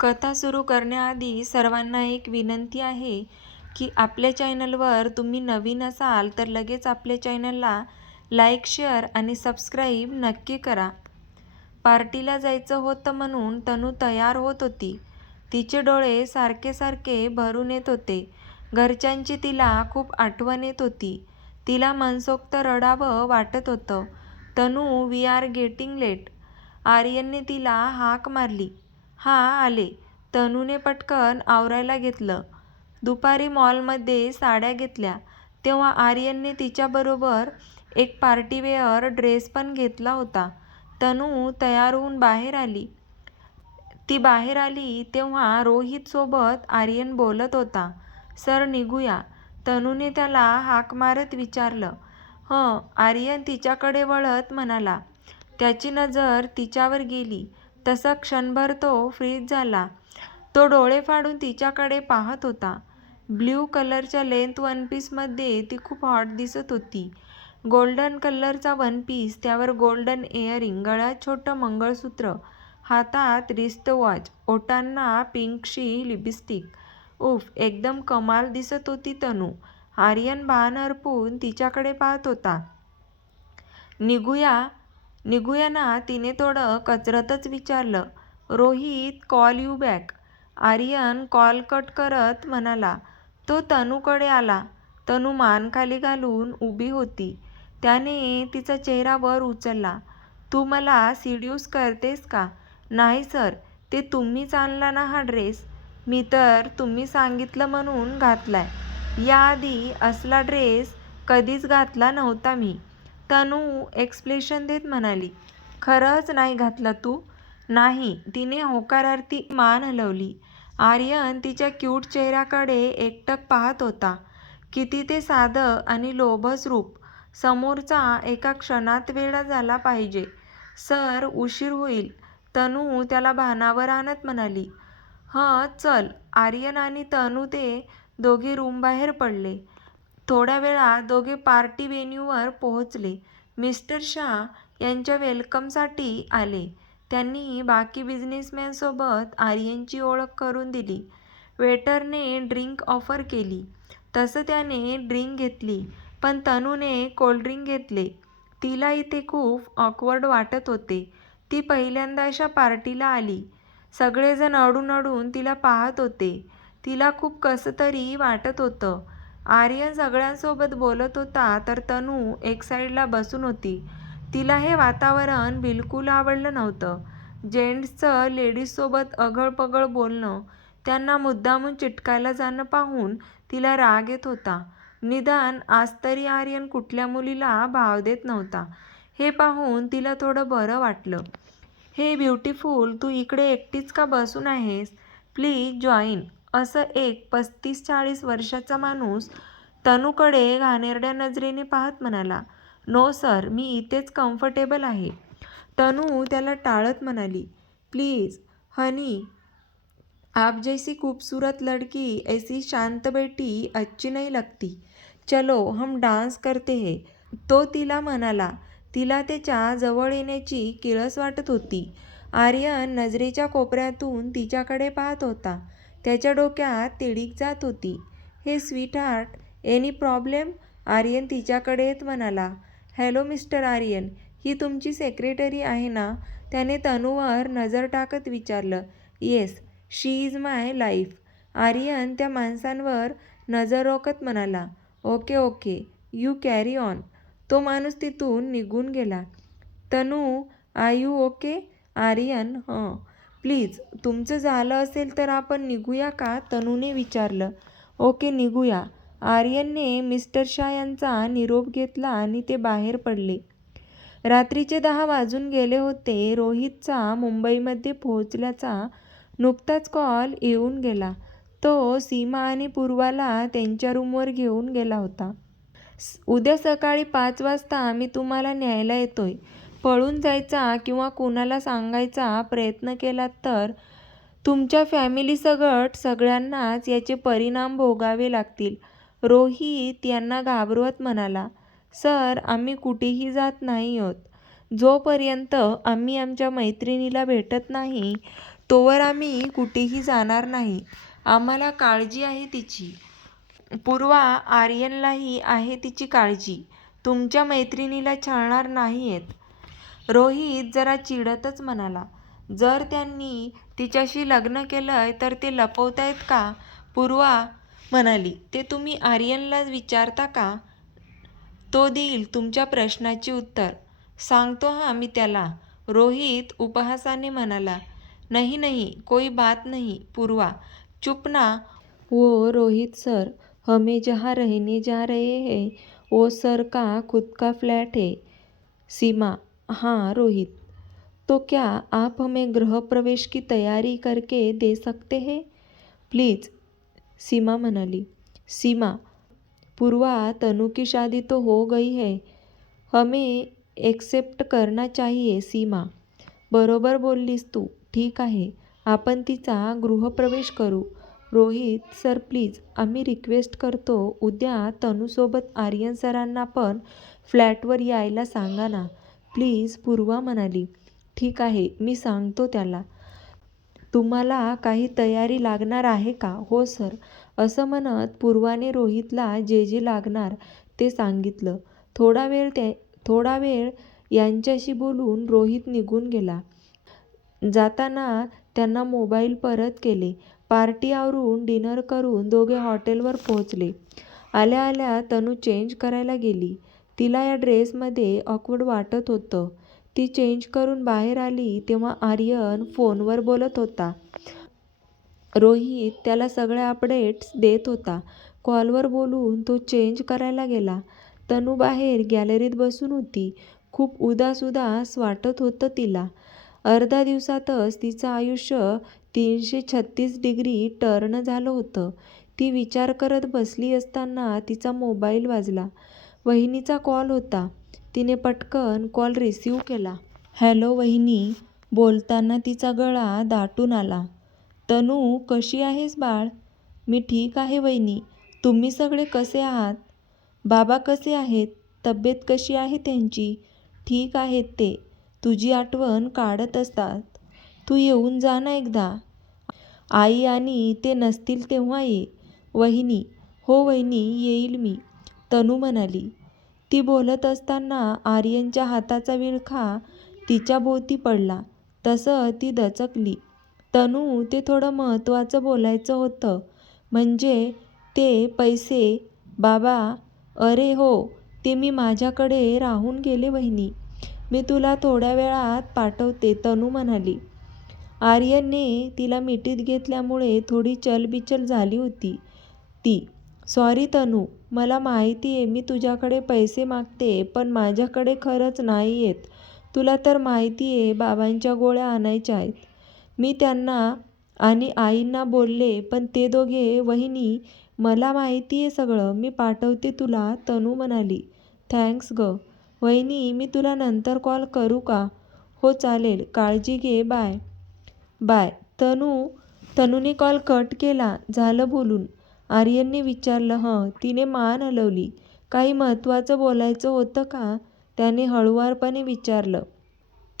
कथा सुरू करण्याआधी सर्वांना एक विनंती आहे की आपल्या चॅनलवर तुम्ही नवीन असाल तर लगेच आपल्या चॅनलला लाईक, शेअर आणि सबस्क्राईब नक्की करा. पार्टीला जायचं होतं म्हणून तनू तयार होत होती. तिचे डोळे सारखे सारखे भरून येत होते. घरच्यांची तिला खूप आठवण येत होती. तिला मनसोक्त रडावं वाटत होतं. तनू, वी आर गेटिंग लेट. आर्यनने तिला हाक मारली. हां, आले. तनूने पटकन आवरायला घेतलं. दुपारी मॉलमध्ये साड्या घेतल्या तेव्हा आर्यनने तिच्याबरोबर एक पार्टीवेअर ड्रेस पण घेतला होता. तनू तयार होऊन बाहेर आली. ती बाहेर आली तेव्हा रोहितसोबत आर्यन बोलत होता. सर, निघूया. तनूने त्याला हाक मारत विचारलं. हं, आर्यन तिच्याकडे वळत म्हणाला. त्याची नजर तिच्यावर गेली तसा क्षणभर तो फ्रीज झाला. तो डोळे फाडून तिच्याकडे पाहत होता. ब्ल्यू कलरच्या लेंथ वनपीसमध्ये ती खूप हॉट दिसत होती. गोल्डन कलरचा वनपीस, त्यावर गोल्डन इयरिंग, गळ्यात छोटं मंगळसूत्र, हातात रिस्टवॉच, ओठांना पिंकशी लिपस्टिक. उफ, एकदम कमाल दिसत होती तनू. आर्यन भान हरपून तिच्याकडे पाहत होता. निघूया ना, तिने थोडं कचरतच विचारलं. Rohit, call you back. Aryan call cut करत म्हणाला. तो तनूकडे आला. तनू मान खाली घालून उभी होती. त्याने तिचा चेहरा वर उचलला. तू मला सिड्यूस करतेस का? नाही सर, ते तुम्हीच आणला ना हा ड्रेस. मी तर तुम्ही सांगितलं म्हणून घातलाय. याआधी असला ड्रेस कधीच घातला नव्हता मी. तनू एक्सप्रेशन देत म्हणाली. खरंच नाही घातला तू? नाही, तिने होकारार्थी मान हलवली. आर्यन तिच्या क्यूट चेहऱ्याकडे एकटक पाहत होता. किती ते साधं आणि लोभस रूप. समोरचा एका क्षणात वेडा झाला पाहिजे. सर, उशीर होईल. तनू त्याला भानावर आणत म्हणाली. हं, चल. आर्यन आणि तनू ते दोघे रूमबाहेर पडले. थोड्या वेळात दोघे पार्टी व्हेन्यूवर पोहोचले. मिस्टर शाह यांच्या वेलकमसाठी आले. त्यांनी बाकी बिझनेसमॅनसोबत आर्यनची ओळख करून दिली. वेटरने ड्रिंक ऑफर केली तसं त्याने ड्रिंक घेतली, पण तनूने कोल्ड्रिंक घेतले. तिला इथे खूप ऑकवर्ड वाटत होते. ती पहिल्यांदा अशा पार्टीला आली. सगळेजण अडून अडून तिला पाहत होते. तिला खूप कसं तरी वाटत होतं. आर्यन सगळ्यांसोबत बोलत होता तर तनू एक साईडला बसून होती. तिला हे वातावरण बिलकुल आवडलं नव्हतं. जेंट्सचं लेडीजसोबत अगळपगळ बोलणं, त्यांना मुद्दामून चिटकायला जाणं पाहून तिला राग येत होता. निदान आज तरी आर्यन कुठल्या मुलीला भाव देत नव्हता. हे पाहून तिला थोडं बरं वाटलं. हे ब्युटिफुल, तू इकडे एकटीच का बसून आहेस? Please join. असं एक 35-40 वर्षाचा माणूस तनूकडे घाणेरड्या नजरेने पाहत म्हणाला. नो सर, मी इथेच कम्फर्टेबल आहे. तनू त्याला टाळत म्हणाली. प्लीज हनी, आप जैसी खूबसूरत लड़की ऐसी शांत बैठी अच्छी नहीं लगती. चलो हम डान्स करते हैं. तो तिला म्हणाला. तिला त्याच्या जवळ येण्याची किळस वाटत होती. आर्यन नजरेच्या कोपऱ्यातून तिच्याकडे पाहत होता. त्याच्या डोक्यात तिडीक जात होती. हे स्वीटहार्ट, एनी प्रॉब्लेम? आर्यन तिच्याकडे येत म्हणाला. हॅलो मिस्टर आर्यन, ही तुमची सेक्रेटरी आहे ना? त्याने तनूवर नजर टाकत विचारलं. Yes, she is my life. Aryan त्या माणसांवर नजर रोखत म्हणाला. Okay okay, you carry on. तो माणूस तिथून निघून गेला. Tanu, are you okay? Aryan, हं. प्लीज, तुमचं झालं असेल तर आपण निघूया का? तनूने विचारलं. ओके, निघूया. आर्यनने मिस्टर शाह यांचा निरोप घेतला आणि ते बाहेर पडले. रात्रीचे 10 वाजून गेले होते. रोहितचा मुंबईमध्ये पोहोचल्याचा नुकताच कॉल येऊन गेला. तो सीमा आणि पूर्वाला त्यांच्या रूमवर घेऊन गेला होता. उद्या सकाळी 5 वाजता आम्ही तुम्हाला न्यायला येतोय. पळून जायचा किंवा कुणाला सांगायचा प्रयत्न केलात तर तुमच्या फॅमिलीसकट सगळ्यांनाच याचे परिणाम भोगावे लागतील. रोहित यांना घाबरवत म्हणाला. सर, आम्ही कुठेही जात नाही आहोत. जोपर्यंत आम्ही आमच्या मैत्रिणीला भेटत नाही तोवर आम्ही कुठेही जाणार नाही. आम्हाला काळजी आहे तिची. पूर्वा, आर्यनलाही आहे तिची काळजी. तुमच्या मैत्रिणीला छळणार नाहीयेत. रोहित जरा चिडतच म्हणाला. जर त्यांनी तिच्याशी लग्न केलंय तर ते लपवतायत का? पूर्वा म्हणाली. ते तुम्ही आर्यनला विचारता का? तो देईल तुमच्या प्रश्नाची उत्तर. सांगतो मी त्याला. रोहित उपहासाने म्हणाला. नहीं नहीं, कोई बात नहीं पूर्वा, चुप ना. वो रोहित सर, हमें जहाँ रहने जा रहे हैं वो सर का खुद का फ्लैट है. सीमा, हाँ रोहित, तो क्या आप हमें गृह प्रवेश की तैयारी करके दे सकते हैं प्लीज़? सीमा म्हणाली. सीमा, पूर्वा, तनु की शादी तो हो गई है, हमें एक्सेप्ट करना चाहिए. सीमा, बरोबर बोललीस तू. ठीक आहे, आपण तिचा गृहप्रवेश करू. रोहित सर प्लीज, आम्ही रिक्वेस्ट करतो, उद्या तनूसोबत आर्यन सरांना पण फ्लॅटवर यायला सांगा ना प्लीज. पूर्वा म्हणाली. ठीक आहे, मी सांगतो त्याला. तुम्हाला काही तयारी लागणार आहे का? हो सर, असं म्हणत पूर्वाने रोहितला जे जे लागणार ते सांगितलं. थोडा वेळ यांच्याशी बोलून रोहित निघून गेला. जाताना त्यांना मोबाईल परत केले. पार्टी आवरून डिनर करून दोघे हॉटेलवर पोहोचले. आल्या आल्या तनू चेंज करायला गेली. तिला या ड्रेसमध्ये ऑकवर्ड वाटत होतं. ती चेंज करून बाहेर आली तेव्हा आर्यन फोनवर बोलत होता. रोहित त्याला सगळे अपडेट्स देत होता. कॉलवर बोलून तो चेंज करायला गेला. तनू बाहेर गॅलरीत बसून होती. खूप उदास उदास वाटत होतं तिला. अर्ध्या दिवसातच तिचं आयुष्य 336 डिग्री टर्न झालं होतं. ती विचार करत बसली असताना तिचा मोबाईल वाजला. वहिनीचा कॉल होता. तिने पटकन कॉल रिसीव्ह केला. हॅलो वहिनी, बोलताना तिचा गळा दाटून आला. तनू, कशी आहेस बाळ? मी ठीक आहे वहिनी, तुम्ही सगळे कसे आहात? बाबा कसे आहेत? तब्येत कशी आहे त्यांची? ठीक आहेत ते, तुझी आठवण काढत असतात. तू येऊन जा ना एकदा. आई आणि ते नसतील तेव्हा ये. वहिनी, हो वहिनी, येईल मी, तनू म्हणाली. ती बोलत असताना आर्यनच्या हाताचा विळखा तिच्या भोवती पडला. तसं ती दचकली. तनू, ते थोडं महत्त्वाचं बोलायचं होतं. म्हणजे ते पैसे. बाबा, अरे हो, ते मी माझ्याकडे राहून गेले वहिनी. मी तुला थोड्या वेळात पाठवते, तनू म्हणाली. आर्यनने तिला मिठीत घेतल्यामुळे थोडी चलबिचल झाली होती ती. सॉरी तनू, मला माहिती आहे मी तुझ्याकडे पैसे मागते, पण माझ्याकडे खरंच नाही आहेत. तुला तर माहिती आहे बाबांच्या गोळ्या आणायच्या आहेत. मी त्यांना आणि आईंना बोलले, पण ते दोघे. वहिनी, मला माहिती आहे सगळं, मी पाठवते तुला, तनू म्हणाली. थँक्स गं. वहिनी, मी तुला नंतर कॉल करू का? हो चालेल, काळजी घे, बाय. बाय. तनूने कॉल कट केला. झालं बोलून? आर्यनने विचारलं. तिने मान हलवली. काही महत्त्वाचं बोलायचं होतं का? त्याने हळुवारपणे विचारलं.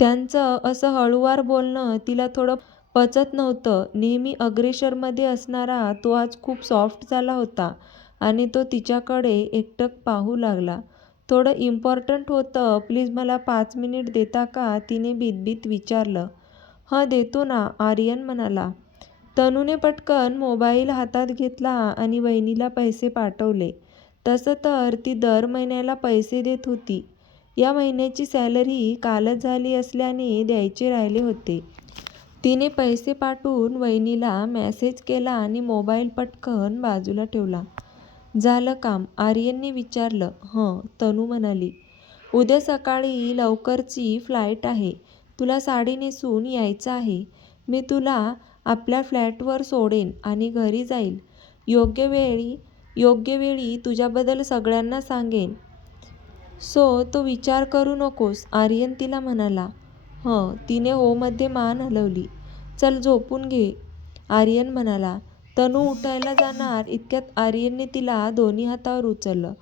त्यांचं असं हळुवार बोलणं तिला थोडं पचत नव्हतं. नेहमी अग्रेसरमध्ये असणारा तो आज खूप सॉफ्ट झाला होता आणि तो तिच्याकडे एकटक पाहू लागला. थोडं इम्पॉर्टंट होतं. प्लीज मला 5 मिनिट देता का? तिने बिनबित विचारलं. देतो ना, आर्यन म्हणाला. तनूने पटकन मोबाईल हातात घेतला आणि वहिनीला पैसे पाठवले. तसं तर ती दर महिन्याला पैसे देत होती. या महिन्याची सॅलरी कालच झाली असल्याने द्यायचे राहिले होते. तिने पैसे पाठवून वहिनीला मेसेज केला आणि मोबाईल पटकन बाजूला ठेवला. झालं काम? आर्यनने विचारलं. तनू म्हणाली. उद्या सकाळी लवकरची फ्लाईट आहे. तुला साडी नेसून यायचं आहे. मी तुला आपल्या फ्लॅटवर सोडेन आणि घरी जाईल. योग्य वेळी तुझ्याबद्दल सगळ्यांना सांगेन. तो विचार करू नकोस, आर्यन तिला म्हणाला. तिने होमध्ये मान हलवली. चल झोपून घे, आर्यन म्हणाला. तनू उठायला जाणार इतक्यात आर्यनने तिला दोन्ही हातावर उचललं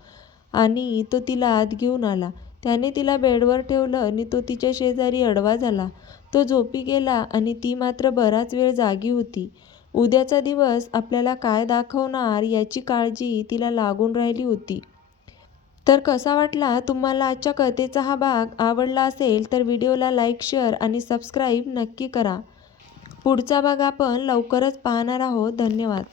आणि तो तिला आत घेऊन आला. त्याने तिला बेडवर ठेवलं आणि तो तिच्या शेजारी आडवा झाला. तो झोपी गेला आणि ती मात्र बराच वेळ जागी होती. उद्याचा दिवस आपल्याला काय दाखवणार याची काळजी तिला लागून राहिली होती. तर कसा वाटला तुम्हाला आजच्या कथेचा हा भाग? आवडला असेल तर व्हिडिओला लाईक, शेअर आणि सबस्क्राईब नक्की करा. पुढचा भाग आपण लवकरच पाहणार आहोत. धन्यवाद.